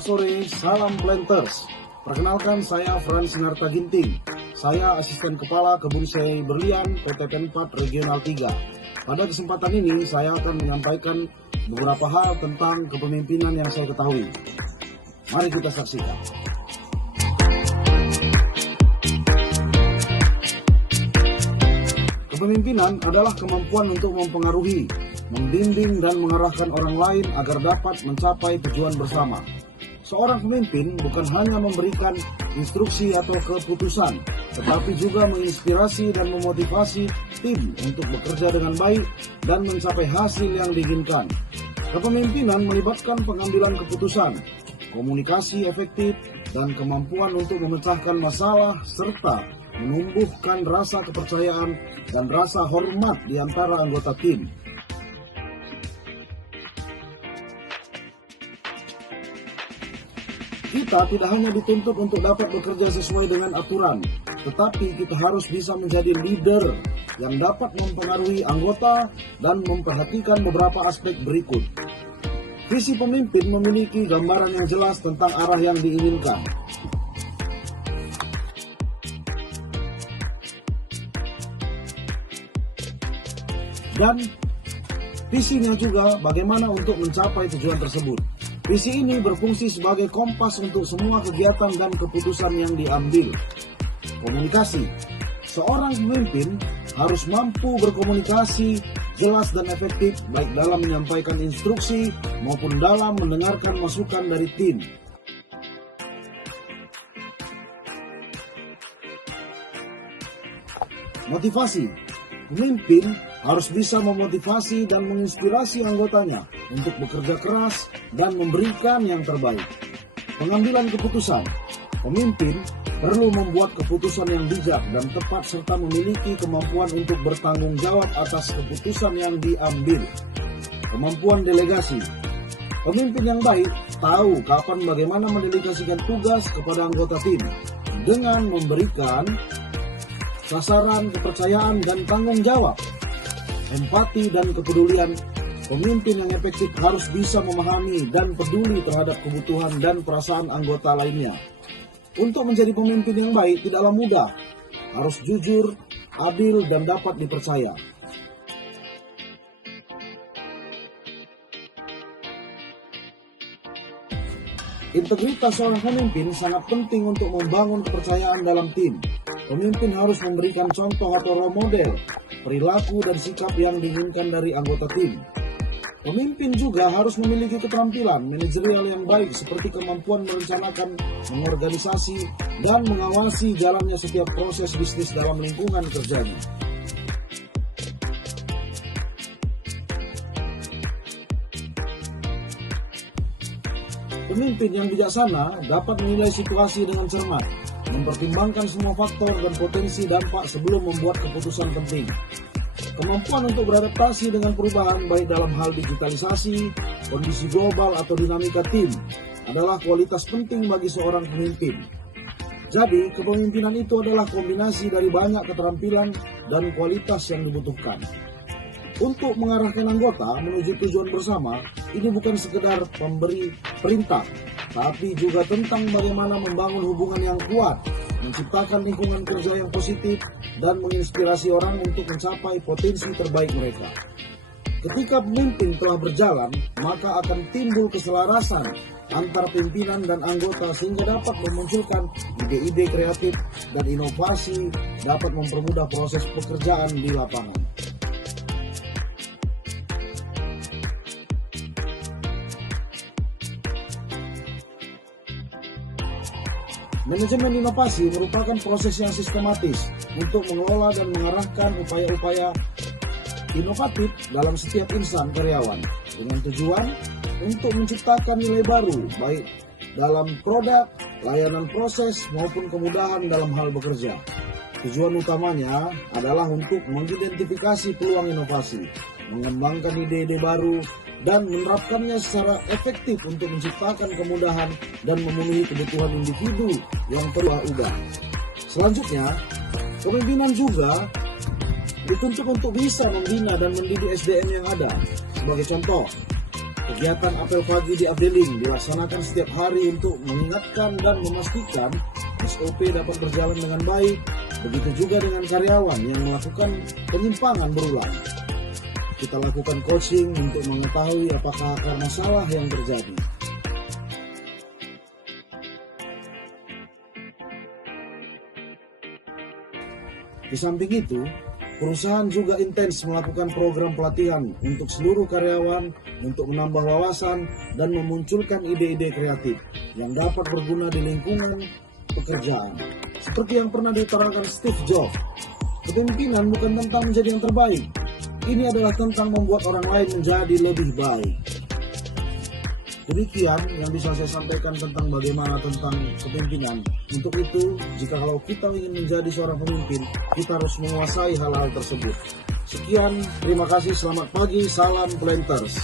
Selamat sore, salam Planters. Perkenalkan, saya Frans Sinarta Ginting. Saya asisten kepala kebun sei berlian PTP 4 Regional 3. Pada kesempatan ini, saya akan menyampaikan beberapa hal tentang kepemimpinan yang saya ketahui. Mari kita saksikan. Kepemimpinan adalah kemampuan untuk mempengaruhi, membimbing dan mengarahkan orang lain agar dapat mencapai tujuan bersama. Seorang pemimpin bukan hanya memberikan instruksi atau keputusan, tetapi juga menginspirasi dan memotivasi tim untuk bekerja dengan baik dan mencapai hasil yang diinginkan. Kepemimpinan melibatkan pengambilan keputusan, komunikasi efektif, dan kemampuan untuk memecahkan masalah serta menumbuhkan rasa kepercayaan dan rasa hormat di antara anggota tim. Kita tidak hanya dituntut untuk dapat bekerja sesuai dengan aturan, tetapi kita harus bisa menjadi leader yang dapat mempengaruhi anggota dan memperhatikan beberapa aspek berikut. Visi pemimpin memiliki gambaran yang jelas tentang arah yang diinginkan. Dan visinya juga bagaimana untuk mencapai tujuan tersebut. Visi ini berfungsi sebagai kompas untuk semua kegiatan dan keputusan yang diambil. Komunikasi. Seorang pemimpin harus mampu berkomunikasi jelas dan efektif baik dalam menyampaikan instruksi maupun dalam mendengarkan masukan dari tim. Motivasi. Pemimpin harus bisa memotivasi dan menginspirasi anggotanya untuk bekerja keras dan memberikan yang terbaik. Pengambilan keputusan. Pemimpin perlu membuat keputusan yang bijak dan tepat serta memiliki kemampuan untuk bertanggung jawab atas keputusan yang diambil. Kemampuan delegasi. Pemimpin yang baik tahu kapan bagaimana mendelegasikan tugas kepada anggota tim dengan memberikan sasaran, kepercayaan, dan tanggung jawab. Empati dan kepedulian. Pemimpin yang efektif harus bisa memahami dan peduli terhadap kebutuhan dan perasaan anggota lainnya. Untuk menjadi pemimpin yang baik tidaklah mudah. Harus jujur, adil, dan dapat dipercaya. Integritas seorang pemimpin sangat penting untuk membangun kepercayaan dalam tim. Pemimpin harus memberikan contoh atau role model, perilaku dan sikap yang diinginkan dari anggota tim. Pemimpin juga harus memiliki keterampilan manajerial yang baik seperti kemampuan merencanakan, mengorganisasi, dan mengawasi jalannya setiap proses bisnis dalam lingkungan kerjanya. Pemimpin yang bijaksana dapat menilai situasi dengan cermat, mempertimbangkan semua faktor dan potensi dampak sebelum membuat keputusan penting. Kemampuan untuk beradaptasi dengan perubahan baik dalam hal digitalisasi, kondisi global atau dinamika tim adalah kualitas penting bagi seorang pemimpin. Jadi, kepemimpinan itu adalah kombinasi dari banyak keterampilan dan kualitas yang dibutuhkan. Untuk mengarahkan anggota menuju tujuan bersama, ini bukan sekedar memberi perintah, tapi juga tentang bagaimana membangun hubungan yang kuat, menciptakan lingkungan kerja yang positif, dan menginspirasi orang untuk mencapai potensi terbaik mereka. Ketika pemimpin telah berjalan, maka akan timbul keselarasan antar pimpinan dan anggota sehingga dapat memunculkan ide-ide kreatif dan inovasi dapat mempermudah proses pekerjaan di lapangan. Manajemen inovasi merupakan proses yang sistematis untuk mengelola dan mengarahkan upaya-upaya inovatif dalam setiap insan karyawan dengan tujuan untuk menciptakan nilai baru baik dalam produk, layanan proses maupun kemudahan dalam hal bekerja. Tujuan utamanya adalah untuk mengidentifikasi peluang inovasi, mengembangkan ide-ide baru, dan menerapkannya secara efektif untuk menciptakan kemudahan dan memenuhi kebutuhan individu yang berubah-ubah. Selanjutnya, kepemimpinan juga dituntut untuk bisa membina dan mendidik SDM yang ada. Sebagai contoh, Kegiatan apel pagi di Afdeling dilaksanakan setiap hari untuk mengingatkan dan memastikan SOP dapat berjalan dengan baik. Begitu juga dengan karyawan yang melakukan penyimpangan berulang. Kita lakukan coaching untuk mengetahui apakah akar masalah yang terjadi. Di samping itu, perusahaan juga intens melakukan program pelatihan untuk seluruh karyawan untuk menambah wawasan dan memunculkan ide-ide kreatif yang dapat berguna di lingkungan pekerjaan. Seperti yang pernah diutarakan Steve Jobs, kepemimpinan bukan tentang menjadi yang terbaik. Ini adalah tentang membuat orang lain menjadi lebih baik. Demikian yang bisa saya sampaikan tentang bagaimana tentang kepemimpinan. Untuk itu, jika kalau kita ingin menjadi seorang pemimpin, kita harus menguasai hal-hal tersebut. Sekian, terima kasih, selamat pagi, salam Planters.